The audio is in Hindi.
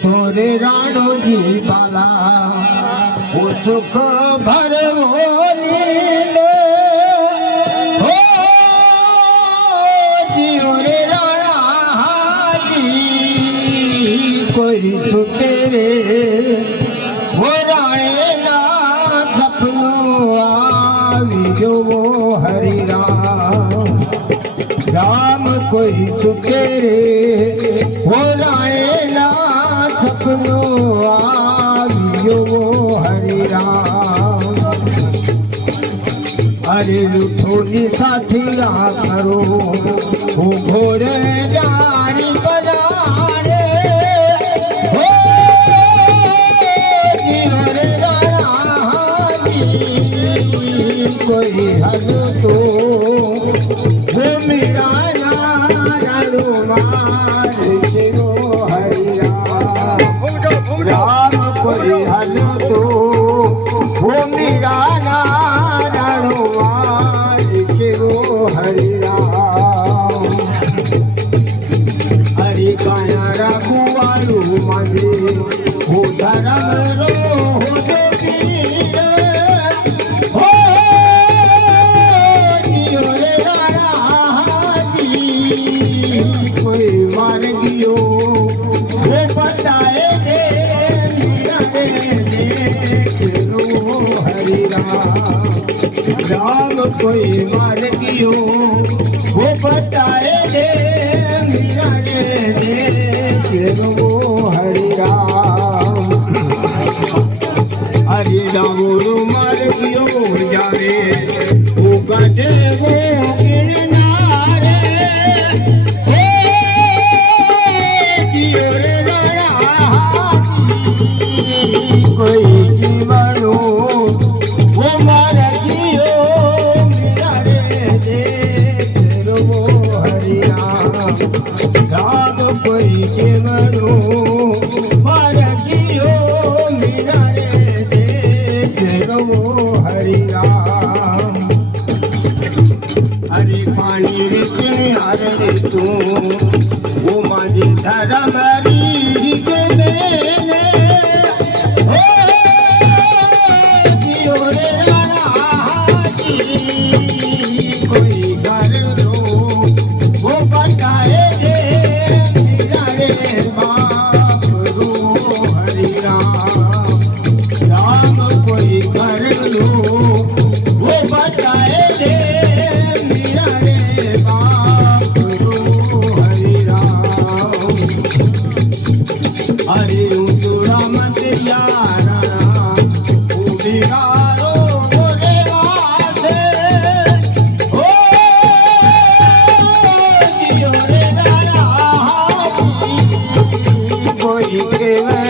तोरे राणो जी बाला वो सुख भरवो नींद हो जियो रे राणा जी कोई छुटे रे वो राणे ना सपनों आवी जो वो हरि राम कोई छुटे रे वो राणे ना सपनों आवी वो हरि राम अरे लुठो नि साथी रा करो वो घोड़े जानी बजाने हो जियो रे राणा जी कोई हल तो वो मेरा नारायण मार शिरो हरि राम कोई हल तो वो मेरा नारायण मार शिरो हरि राम हरि काया रघुवालू मंदिर वो धर्म रो हो पीर हो जियो रे राणा जी कोई मार गियो वो बताए दे हरि राम कोई मार गियो वो बताए दे मीरा रे हरि राम हरि राम मार गियो जावे वो गजे वो गिरनारे हो जियो रे राणा कोई जीवनो वो मार गियो मीरा रे हरि राम कोई जीवनो मार गियो मीरा रे हरि राम हरि पानी रे चिनियार रे तू वो माझे धर्म री के मेने हो जियो रे राणा जी कोई घर लो वो बताए दे मीरा रे बाप रो हरि राम कोई घर लो वो बताए दे मीरा रे बाप रो हरि राम हरि उजड़ा मंदिया बिहारो रे वासे हो जियो रे राणा कोई केवल